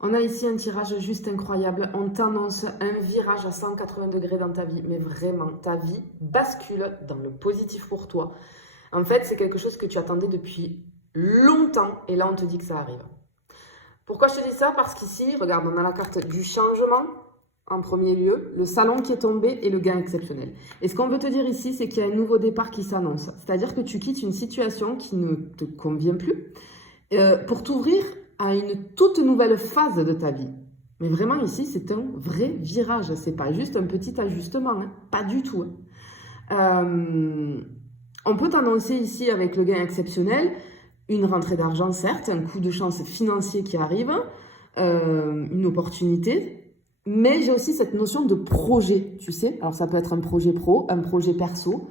On a ici un tirage juste incroyable. On t'annonce un virage à 180 degrés dans ta vie. Mais vraiment, ta vie bascule dans le positif pour toi. En fait, c'est quelque chose que tu attendais depuis longtemps. Et là, on te dit que ça arrive. Pourquoi je te dis ça? Parce qu'ici, regarde, on a la carte du changement en premier lieu, le salon qui est tombé et le gain exceptionnel. Et ce qu'on veut te dire ici, c'est qu'il y a un nouveau départ qui s'annonce. C'est-à-dire que tu quittes une situation qui ne te convient plus pour t'ouvrir à une toute nouvelle phase de ta vie. Mais vraiment ici, c'est un vrai virage. C'est pas juste un petit ajustement, hein. Pas du tout. On peut t'annoncer ici avec le gain exceptionnel une rentrée d'argent, certes, un coup de chance financier qui arrive, une opportunité, mais j'ai aussi cette notion de projet, tu sais. Alors ça peut être un projet pro, un projet perso,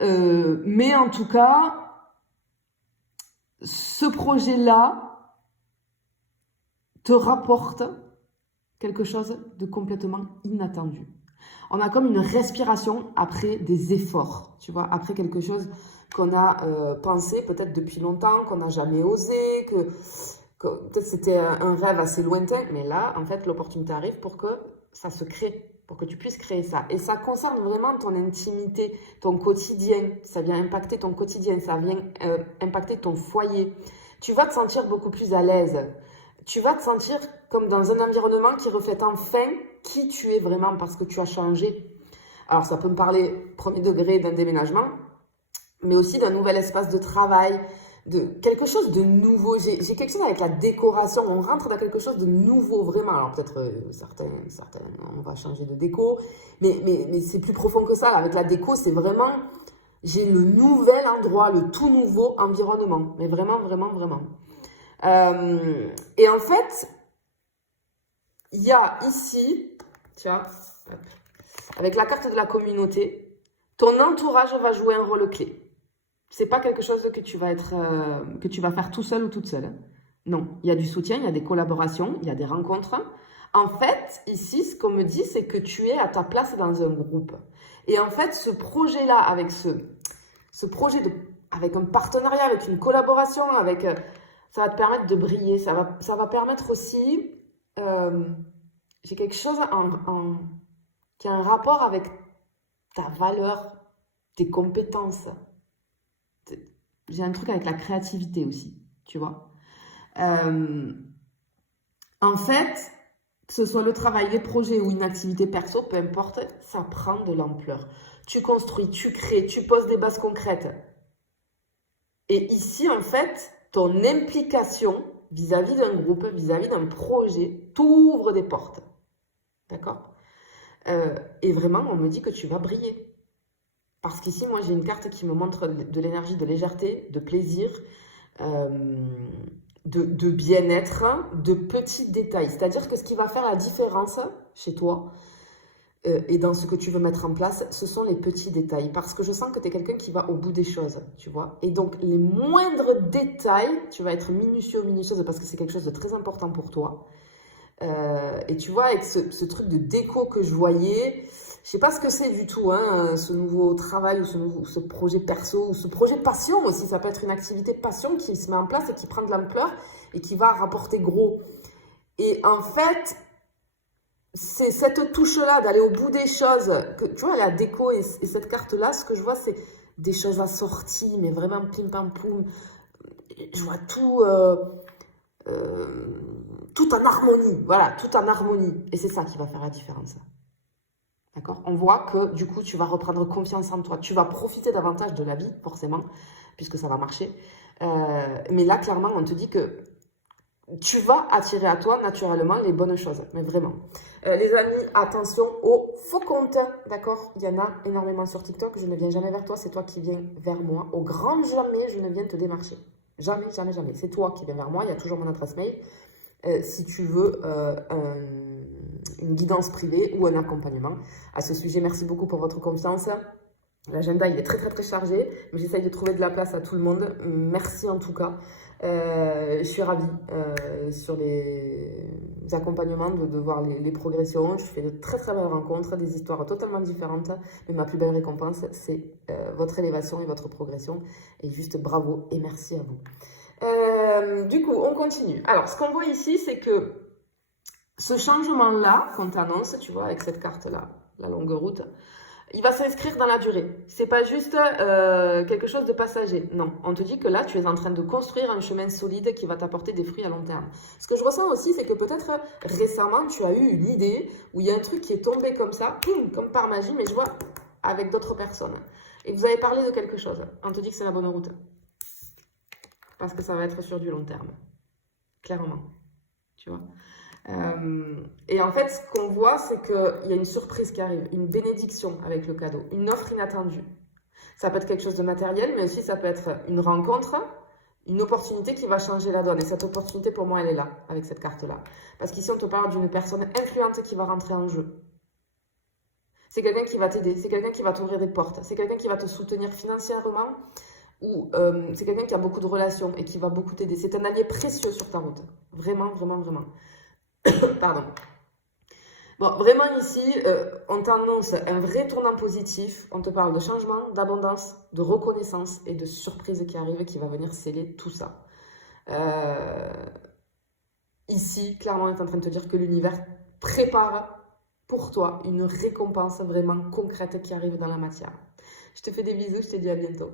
mais en tout cas, ce projet-là te rapporte quelque chose de complètement inattendu. On a comme une respiration après des efforts, tu vois, après quelque chose qu'on a pensé peut-être depuis longtemps, qu'on n'a jamais osé, que peut-être c'était un rêve assez lointain, mais là, en fait, l'opportunité arrive pour que ça se crée, pour que tu puisses créer ça. Et ça concerne vraiment ton intimité, ton quotidien, ça vient impacter ton quotidien, ça vient impacter ton foyer. Tu vas te sentir beaucoup plus à l'aise. Tu vas te sentir comme dans un environnement qui reflète enfin qui tu es vraiment parce que tu as changé. Alors ça peut me parler premier degré d'un déménagement, mais aussi d'un nouvel espace de travail, de quelque chose de nouveau. J'ai quelque chose avec la décoration, on rentre dans quelque chose de nouveau vraiment. Alors peut-être certains, on va changer de déco, mais c'est plus profond que ça. Avec la déco, c'est vraiment, j'ai le nouvel endroit, le tout nouveau environnement, mais vraiment, vraiment, vraiment. Et en fait, il y a ici, tu vois, avec la carte de la communauté, ton entourage va jouer un rôle clé. C'est pas quelque chose que tu vas faire tout seul ou toute seule. Non, il y a du soutien, il y a des collaborations, il y a des rencontres. En fait, ici, ce qu'on me dit, c'est que tu es à ta place dans un groupe. Et en fait, ce projet-là, avec ce projet avec un partenariat, avec une collaboration, ça va te permettre de briller. Ça va permettre aussi, j'ai quelque chose qui a un rapport avec ta valeur, tes compétences. J'ai un truc avec la créativité aussi, tu vois. En fait, que ce soit le travail, les projets ou une activité perso, peu importe, ça prend de l'ampleur. Tu construis, tu crées, tu poses des bases concrètes. Et ici, en fait, ton implication vis-à-vis d'un groupe, vis-à-vis d'un projet, t'ouvre des portes. D'accord? Et vraiment, on me dit que tu vas briller. Parce qu'ici, moi, j'ai une carte qui me montre de l'énergie, de légèreté, de plaisir, de bien-être, de petits détails. C'est-à-dire que ce qui va faire la différence chez toi et dans ce que tu veux mettre en place, ce sont les petits détails. Parce que je sens que tu es quelqu'un qui va au bout des choses, tu vois. Et donc, les moindres détails, tu vas être minutieux, minutieuse parce que c'est quelque chose de très important pour toi. Et tu vois, avec ce truc de déco que je voyais, je sais pas ce que c'est du tout, hein, ce nouveau travail ou ce projet perso ou ce projet passion aussi. Ça peut être une activité passion qui se met en place et qui prend de l'ampleur et qui va rapporter gros. Et en fait, c'est cette touche-là d'aller au bout des choses. Que, tu vois, la déco et cette carte-là, ce que je vois, c'est des choses assorties, mais vraiment pim pam poum. Je vois tout. Tout en harmonie, voilà, tout en harmonie. Et c'est ça qui va faire la différence. D'accord? On voit que du coup, tu vas reprendre confiance en toi. Tu vas profiter davantage de la vie, forcément, puisque ça va marcher. Mais là, clairement, on te dit que tu vas attirer à toi naturellement les bonnes choses. Mais vraiment. Les amis, attention aux faux comptes. D'accord? Il y en a énormément sur TikTok. Je ne viens jamais vers toi, c'est toi qui viens vers moi. Au grand jamais, je ne viens te démarcher. Jamais, jamais, jamais. C'est toi qui viens vers moi. Il y a toujours mon adresse mail. Si tu veux une guidance privée ou un accompagnement à ce sujet. Merci beaucoup pour votre confiance. L'agenda, il est très, très, très chargé, mais j'essaye de trouver de la place à tout le monde. Merci en tout cas. Je suis ravie sur les accompagnements de voir les progressions. Je fais de très, très belles rencontres, des histoires totalement différentes. Mais ma plus belle récompense, c'est votre élévation et votre progression. Et juste bravo et merci à vous. Du coup, on continue. Alors, ce qu'on voit ici, c'est que Ce changement-là qu'on t'annonce, tu vois, avec cette carte-là, la longue route, il va s'inscrire dans la durée. C'est pas juste quelque chose de passager. Non, on te dit que là, tu es en train de construire un chemin solide qui va t'apporter des fruits à long terme. Ce que je ressens aussi, c'est que peut-être récemment, tu as eu une idée où il y a un truc qui est tombé comme ça, poum, comme par magie, mais je vois avec d'autres personnes. Et vous avez parlé de quelque chose. On te dit que c'est la bonne route. Parce que ça va être sur du long terme. Clairement. Tu vois. Et en fait, ce qu'on voit, c'est qu'il y a une surprise qui arrive, une bénédiction avec le cadeau, une offre inattendue. Ça peut être quelque chose de matériel, mais aussi ça peut être une rencontre, une opportunité qui va changer la donne. Et cette opportunité, pour moi, elle est là, avec cette carte-là. Parce qu'ici, on te parle d'une personne influente qui va rentrer en jeu. C'est quelqu'un qui va t'aider, c'est quelqu'un qui va t'ouvrir des portes, c'est quelqu'un qui va te soutenir financièrement, ou c'est quelqu'un qui a beaucoup de relations et qui va beaucoup t'aider. C'est un allié précieux sur ta route. Vraiment, vraiment, vraiment. Pardon. Bon, vraiment ici, on t'annonce un vrai tournant positif. On te parle de changement, d'abondance, de reconnaissance et de surprise qui arrive, qui va venir sceller tout ça. Ici, clairement, on est en train de te dire que l'univers prépare pour toi une récompense vraiment concrète qui arrive dans la matière. Je te fais des bisous, je te dis à bientôt.